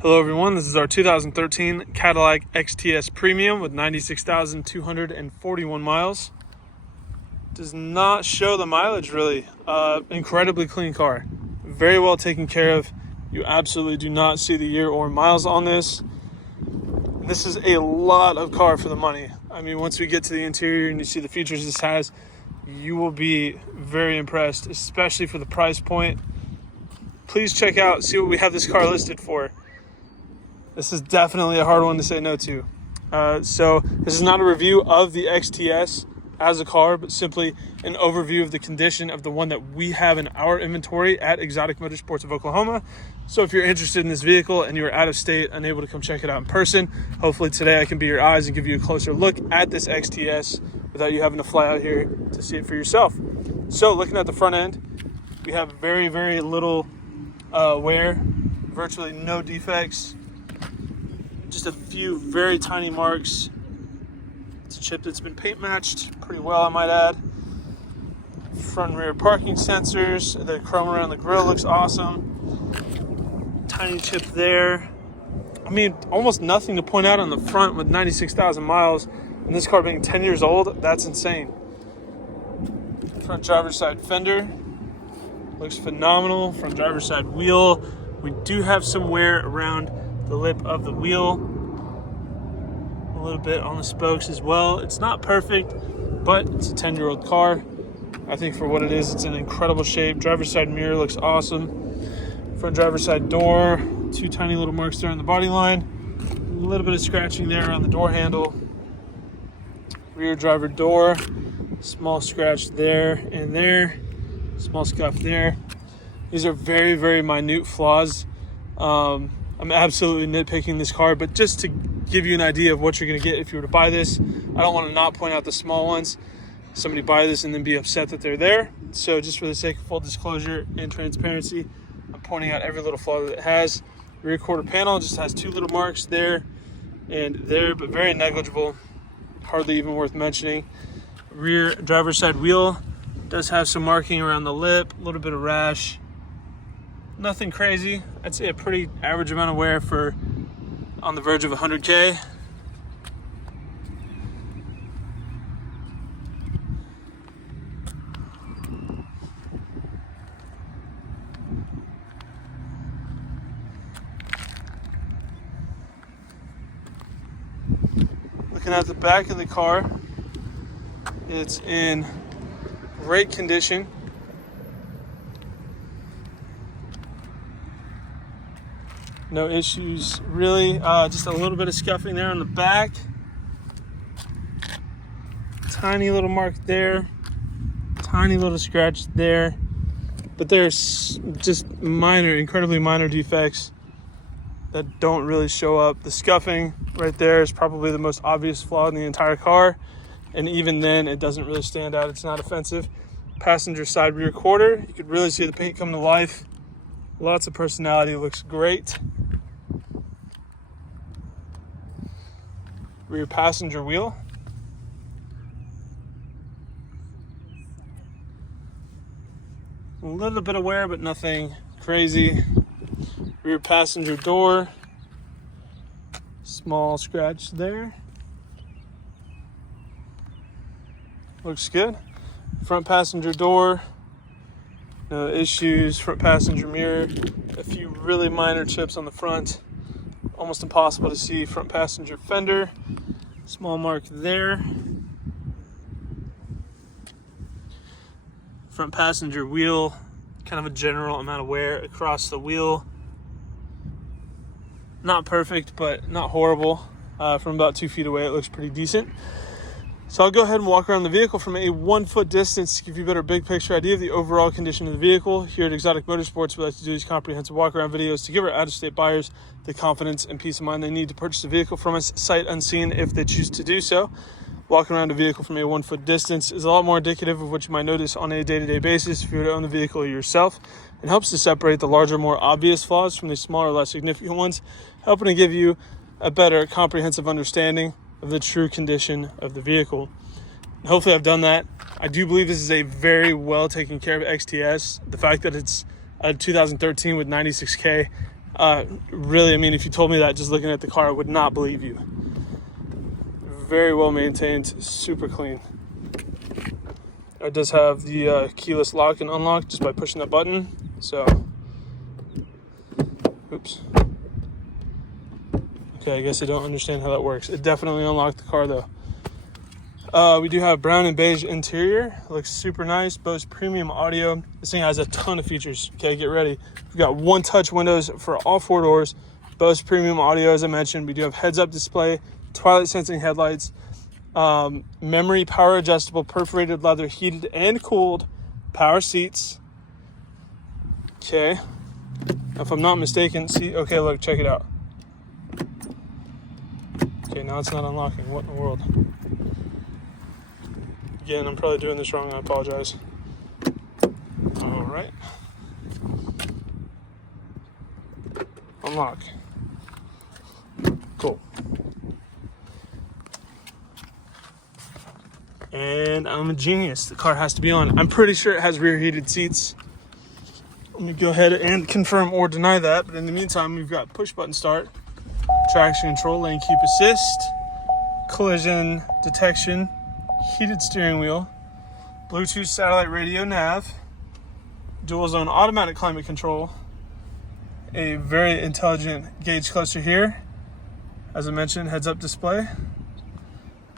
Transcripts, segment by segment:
Hello everyone, this is our 2013 Cadillac XTS Premium with 96,241 miles. Does not show the mileage really. Incredibly clean car. Very well taken care of. You absolutely do not see the year or miles on this. This is a lot of car for the money. I mean, once we get to the interior and you see the features this has, you will be very impressed, especially for the price point. Please check out, see what we have this car listed for. This is definitely a hard one to say no to. So this is not a review of the XTS as a car, but simply an overview of the condition of the one that we have in our inventory at Exotic Motorsports of Oklahoma. So if you're interested in this vehicle and you're out of state, unable to come check it out in person, hopefully today I can be your eyes and give you a closer look at this XTS without you having to fly out here to see it for yourself. So looking at the front end, we have very, very little wear, virtually no defects. Just a few very tiny marks. It's a chip that's been paint matched pretty well, I might add. Front and rear parking sensors. The chrome around the grille looks awesome. Tiny chip there. I mean, almost nothing to point out on the front with 96,000 miles. And this car being 10 years old, that's insane. Front driver's side fender. Looks phenomenal. Front driver's side wheel. We do have some wear around the lip of the wheel, a little bit on the spokes as well. It's not perfect, but it's a 10-year-old car. I think for what it is, it's in incredible shape. Driver's side mirror looks awesome. Front driver's side door, two tiny little marks there on the body line. A little bit of scratching there on the door handle. Rear driver door, small scratch there and there, small scuff there. These are very, very minute flaws. I'm absolutely nitpicking this car, but just to give you an idea of what you're going to get if you were to buy this, I don't want to not point out the small ones. Somebody buy this and then be upset that they're there. So just for the sake of full disclosure and transparency, I'm pointing out every little flaw that it has. Rear quarter panel just has two little marks there and there, but very negligible, hardly even worth mentioning. Rear driver's side wheel does have some marking around the lip, a little bit of rash. Nothing crazy. I'd say a pretty average amount of wear for on the verge of 100K. Looking at the back of the car, it's in great condition. No issues really, just a little bit of scuffing there on the back. Tiny little mark there, tiny little scratch there. But there's just minor, incredibly minor defects that don't really show up. The scuffing right there is probably the most obvious flaw in the entire car. And even then, it doesn't really stand out. It's not offensive. Passenger side rear quarter, you could really see the paint come to life. Lots of personality, looks great. Rear passenger wheel. A little bit of wear, but nothing crazy. Rear passenger door. Small scratch there. Looks good. Front passenger door. No issues. Front passenger mirror. A few really minor chips on the front. Almost impossible to see. Front passenger fender. Small mark there. Front passenger wheel. Kind of a general amount of wear across the wheel. Not perfect, but not horrible. From about 2 feet away, it looks pretty decent. So I'll go ahead and walk around the vehicle from a 1 foot distance to give you a better big picture idea of the overall condition of the vehicle. Here at Exotic Motorsports, we like to do these comprehensive walk around videos to give our out-of-state buyers the confidence and peace of mind they need to purchase a vehicle from us sight unseen if they choose to do so. Walking around a vehicle from a 1 foot distance is a lot more indicative of what you might notice on a day-to-day basis if you were to own the vehicle yourself. It helps to separate the larger, more obvious flaws from the smaller, less significant ones, helping to give you a better comprehensive understanding of the true condition of the vehicle. And hopefully I've done that. I do believe this is a very well taken care of XTS. The fact that it's a 2013 with 96K Really, I mean, if you told me that just looking at the car, I would not believe you. Very well maintained, super clean. It does have the keyless lock and unlock just by pushing that button. So, oops. Okay, I guess I don't understand how that works. It definitely unlocked the car though. We do have brown and beige interior. It looks super nice. Bose premium audio. This thing has a ton of features. Okay, get ready. We've got one-touch windows for all four doors. Bose premium audio, as I mentioned. We do have heads-up display, twilight sensing headlights, memory power adjustable, perforated leather, heated and cooled, power seats. Okay. If I'm not mistaken, see, okay, look, check it out. Okay, now it's not unlocking. What in the world? Again, I'm probably doing this wrong. I apologize. All right. Unlock. Cool. And I'm a genius. The car has to be on. I'm pretty sure it has rear heated seats. Let me go ahead and confirm or deny that. But in the meantime, we've got push button start, traction control, lane keep assist, collision detection, heated steering wheel, Bluetooth satellite radio nav, dual zone automatic climate control, a very intelligent gauge cluster here. As I mentioned, heads up display.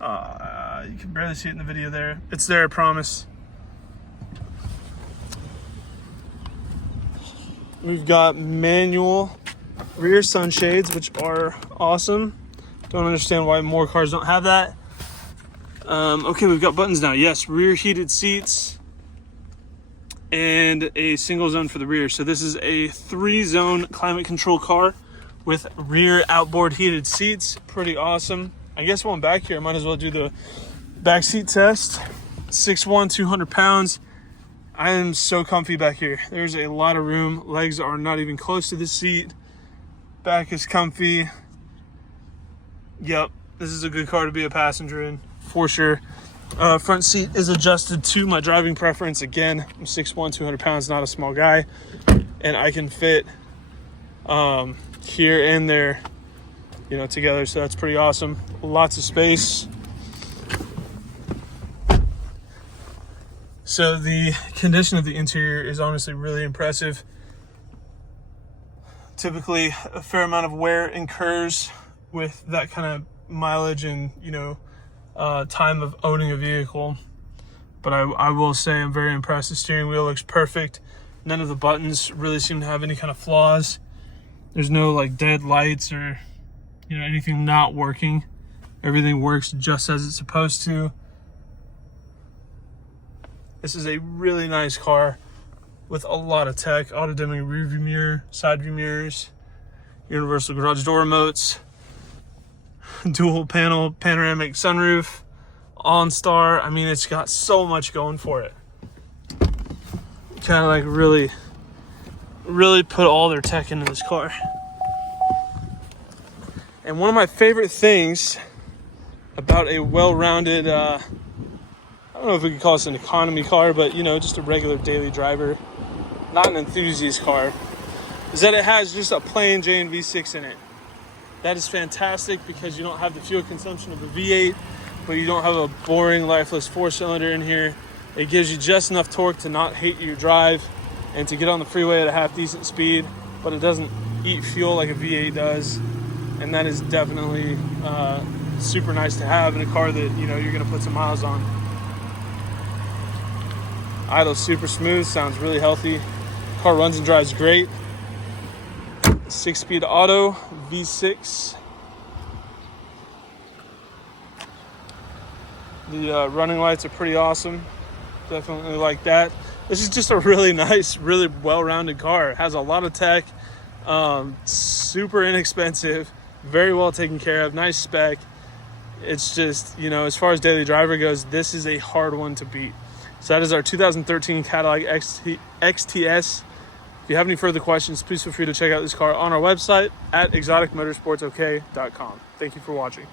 You can barely see it in the video there. It's there, I promise. We've got manual rear sunshades, which are awesome. Don't understand why more cars don't have that. Okay, we've got buttons now. Yes, rear heated seats and a single zone for the rear. So this is a 3-zone climate control car with rear outboard heated seats. Pretty awesome. I guess while I'm back here, I might as well do the back seat test. 6'1", 200 pounds. I am so comfy back here. There's a lot of room. Legs are not even close to the seat. Back is comfy. Yep, this is a good car to be a passenger in, for sure. Front seat is adjusted to my driving preference. Again, I'm 6'1", 200 pounds, not a small guy. And I can fit here and there, together. So that's pretty awesome. Lots of space. So the condition of the interior is honestly really impressive. Typically, a fair amount of wear incurs with that kind of mileage and, time of owning a vehicle. But I will say I'm very impressed. The steering wheel looks perfect. None of the buttons really seem to have any kind of flaws. There's no dead lights or, anything not working. Everything works just as it's supposed to. This is a really nice car with a lot of tech. Auto dimming rear view mirror, side view mirrors, universal garage door remotes, dual panel panoramic sunroof, OnStar. I mean, it's got so much going for it. Cadillac really put all their tech into this car. And one of my favorite things about a well-rounded, I don't know if we could call this an economy car, but just a regular daily driver, not an enthusiast car, is that it has just a plain Jane V6 in it. That is fantastic because you don't have the fuel consumption of a V8, but you don't have a boring, lifeless 4-cylinder in here. It gives you just enough torque to not hate your drive and to get on the freeway at a half-decent speed, but it doesn't eat fuel like a V8 does. And that is definitely super nice to have in a car that you're going to put some miles on. Idle's super smooth, sounds really healthy. Car runs and drives great. 6-speed auto, V6. The running lights are pretty awesome. Definitely like that. This is just a really nice, really well-rounded car. It has a lot of tech, super inexpensive, very well taken care of, nice spec. It's just, as far as daily driver goes, this is a hard one to beat. So that is our 2013 Cadillac XTS. If you have any further questions, please feel free to check out this car on our website at exoticmotorsportsok.com. Thank you for watching.